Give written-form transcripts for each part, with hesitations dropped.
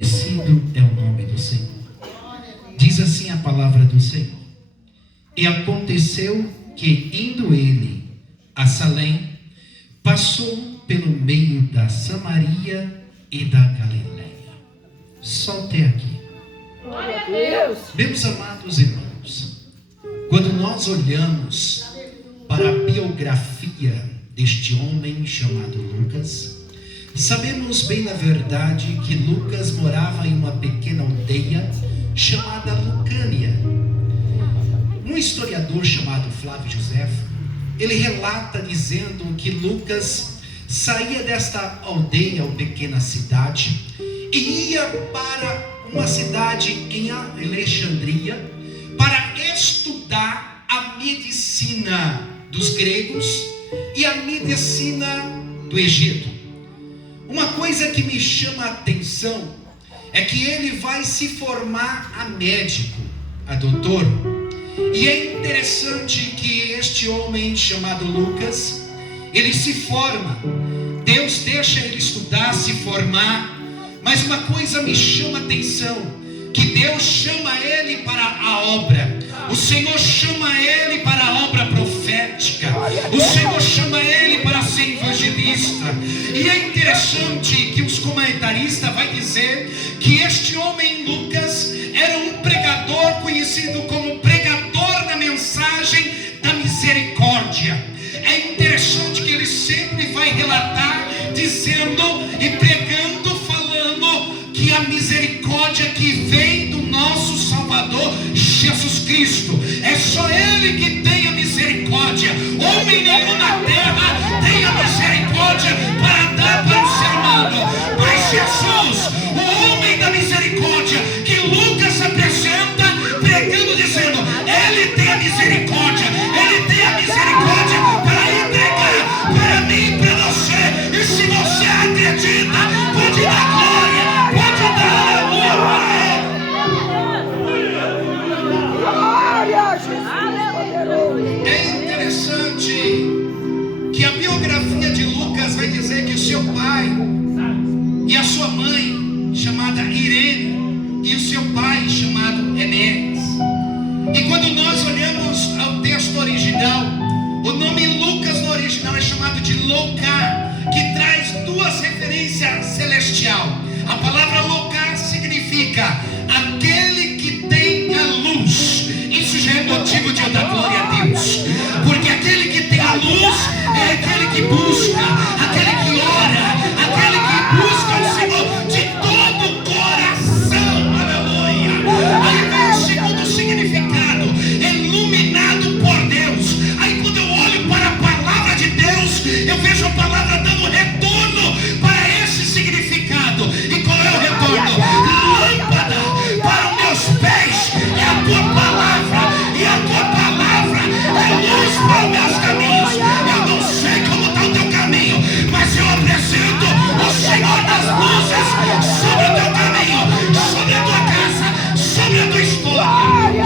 Bendito é o nome do Senhor. Diz assim a palavra do Senhor: e aconteceu que, indo ele a Salém, passou pelo meio da Samaria e da Galileia. Só até aqui. Glória a Deus. Meus amados irmãos, quando nós olhamos para a biografia deste homem chamado Lucas, sabemos bem na verdade que Lucas morava em uma pequena aldeia chamada Lucânia. Um historiador chamado Flávio Joséfo, ele relata dizendo que Lucas saía desta aldeia ou pequena cidade e ia para uma cidade em Alexandria para estudar a medicina dos gregos e a medicina do Egito. Uma coisa que me chama a atenção é que ele vai se formar a médico, a doutor. E é interessante que este homem chamado Lucas, ele se forma. Deus deixa ele estudar, se formar. Mas uma coisa me chama a atenção, que Deus chama ele para a obra. O Senhor chama ele para a obra profética. O Senhor chama ele para ser evangelista. E é interessante que os comentaristas vão dizer que este homem Lucas era um pregador conhecido como pregador da mensagem da misericórdia. É interessante que ele sempre vai relatar dizendo e pregando, falando que a misericórdia que vem do nosso Salvador Jesus Cristo, é só Ele que tem a misericórdia. Homem nenhum na terra tem a misericórdia para dar para o ser humano, mas Jesus, o homem da misericórdia, que Lucas apresenta pregando, dizendo: Ele tem a misericórdia, Ele tem a misericórdia para entregar para mim e para você. E se você acredita, pode dar glória, pode dar aleluia. É interessante que a biografia de Lucas vai dizer que o seu pai e a sua mãe, chamada Irene, e o seu pai, chamado Enéas. E quando nós olhamos ao texto original, o nome Lucas no original é chamado de Louca, que traz duas referências celestial. A palavra Louca significa aquele que tem a luz. Isso já é motivo de eu dar glória a Deus, porque aquele que tem a luz é aquele que busca, aquele que ora, aquele que busca o Senhor de todo o coração. Aleluia. Aí vem o segundo significado: iluminado por Deus. Aí quando eu olho para a palavra de Deus, eu vejo a palavra dando retorno para esse significado. E qual é o retorno? Lâmpada para os meus pés é a tua palavra, e a tua palavra é luz para os meus caminhos. Eu não sei como está o teu caminho, mas eu apresento o Senhor das luzes sobre o teu caminho, sobre a tua casa, sobre a tua história.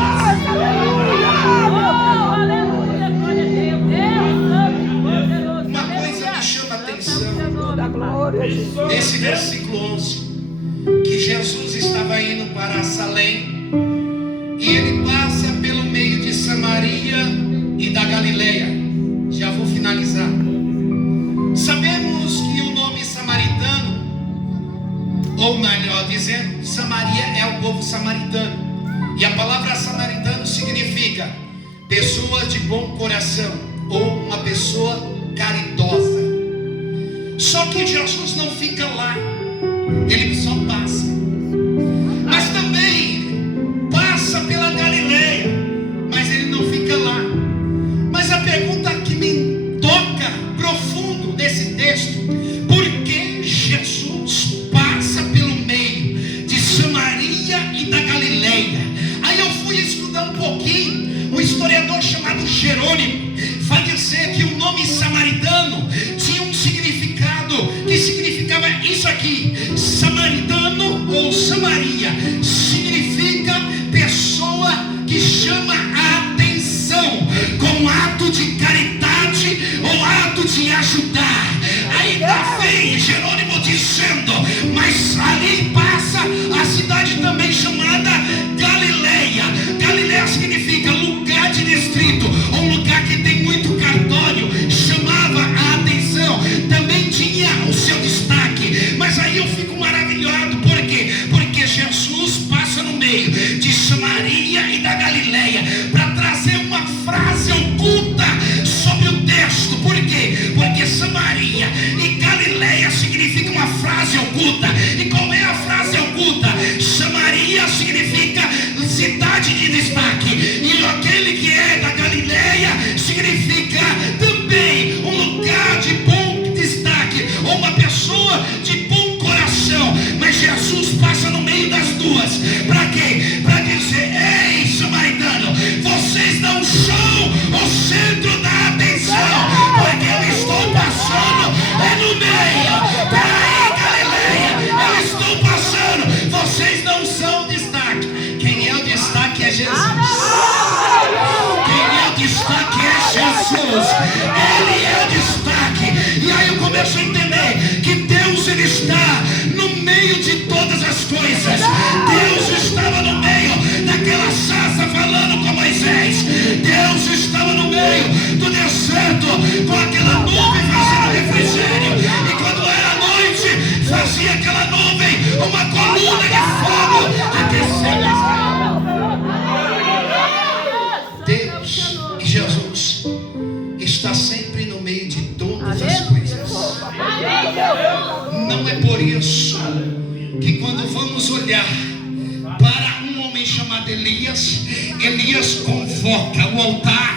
Uma coisa me chama a atenção nesse versículo 11, que Jesus estava indo para Salém e ele passa pelo meio de Samaria e da Galileia. Já vou finalizar. Sabemos que o nome samaritano, ou melhor dizendo, Samaria é o povo samaritano, e a palavra samaritano significa pessoa de bom coração, ou uma pessoa caridosa. Só que Jesus não fica lá, ele só passa. Mas também passa pela Galileia, mas ele não fica lá. Mas a pergunta que me toca profundo nesse texto: por que Jesus passa pelo meio de Samaria e da Galileia? Aí eu fui estudar um pouquinho. Um historiador chamado Jerônimo vai dizer que o nome samaritano tinha um significado que significava isso aqui: samaritano Jesus passa no meio de Samaria e da Galileia para trazer uma frase oculta sobre o texto. Por quê? Porque Samaria e Galileia significa uma frase oculta. E qual é a frase oculta? Samaria significa cidade de destaque, e aquele que é da Galileia significa também um lugar de bom destaque, ou uma pessoa de bom coração. Mas Jesus passa no meio das duas. Para quê? Para dizer: ei, samaritano, vocês não são o centro da atenção, porque eu estou passando no meio. Peraí, Galileia, eu estou passando, vocês não são o destaque. Quem é o destaque é Jesus. Quem é o destaque é Jesus. Ele é o destaque. E aí eu começo a entender que Deus, ele está no meio de todas as coisas. Deus estava no meio daquela sarça falando com Moisés. Deus estava no meio do deserto com aquela nuvem fazendo refrigério. E quando era noite, fazia aquela nuvem uma coluna de fogo aquecendo Israel. Deus e Jesus está sempre no meio de todas as coisas. Não é por isso que quando vamos olhar para um homem chamado Elias, Elias convoca o altar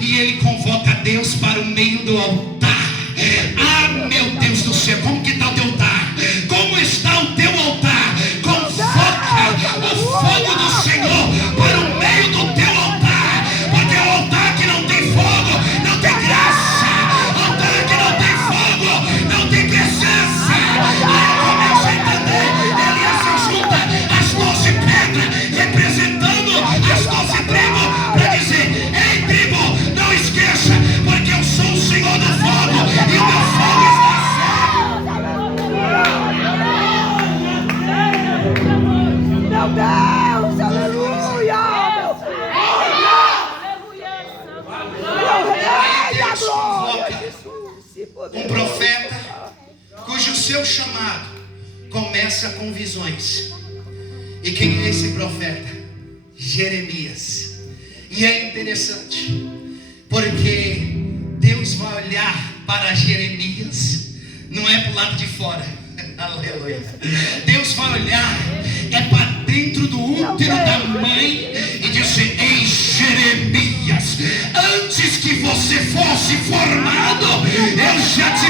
e ele convoca Deus para o meio do altar. Ah, meu Deus do céu, como que está o teu altar? Como está o teu altar? Convoca o fogo do Senhor para o meio do teu altar, porque o altar que não tem fogo não tem graça, o altar que não tem fogo não tem presença. Aí eu começo a entender. Elias se junta às 12 pedras, representando as 12 tribos, para dizer: ei, tribo, não esqueça, porque eu sou o Senhor do fogo e o meu fogo está Meu Deus, aleluia! Meu rei da glória! um profeta cujo seu chamado começa com visões. E quem é esse profeta? Jeremias. E é interessante, porque Deus vai olhar para Jeremias, não é para o lado de fora. Aleluia. Deus vai olhar para dentro do útero da mãe e dizer: ei, Jeremias, antes que você fosse formado, eu já te